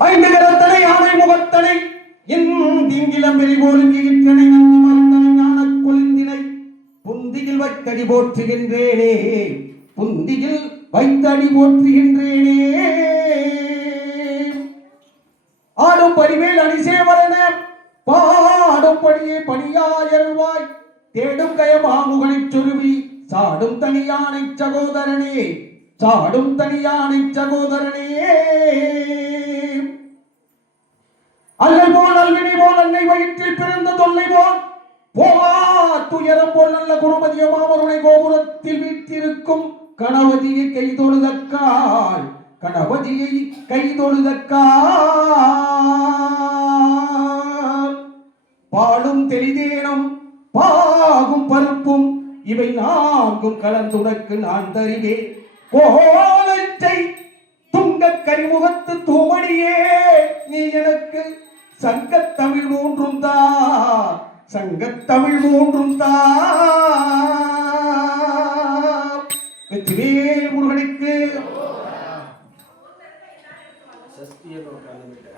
ஐந்து கரத்தனை ஆமை முகத்தனை என் திங்கிலம் பெரி போலுங்கிட்டனை நந்து மறந்தனை ஞான கொழுந்தினை புந்தியில் வைத்தடி போற்றுகின்றேனே புந்தியில் வைத்தடி போற்றுகின்றேனே. ஆடும் பரிமேல் அணிசேவரன பாடும் படியே பணியாயருவாய் தேடும் கயமாமுகனை சொருவி சாடும் தனியானை சகோதரனே சாடும் தனியானை சகோதரனே. அல்லல் போல் அல்வினை போல் அன்னை வயிற்றில் பிறந்த தொல்லை போல். போவா துயரம் போல் நல்ல குணமதிய மாமருனை கோபுரத்தில் வீட்டிருக்கும் கணவதியை கை தொழுதக்கால் கணவதியை கை தொழுதக்கால் பாலும் தெளிதேனும் பாகும் பருப்பும் இவை நான்கும் கலந்துனக்கு நான் தருவேன் கோலத்தை துங்கக் கரிமுகத்து தூமணியே நீ எனக்கு சங்கத்தமிழ் மூன்றும் தா சங்கத்தமிழ் மூன்றும் தா. வெற்றிவேல் முருகனுக்கு. சஷ்டியை உட்காந்துட்டு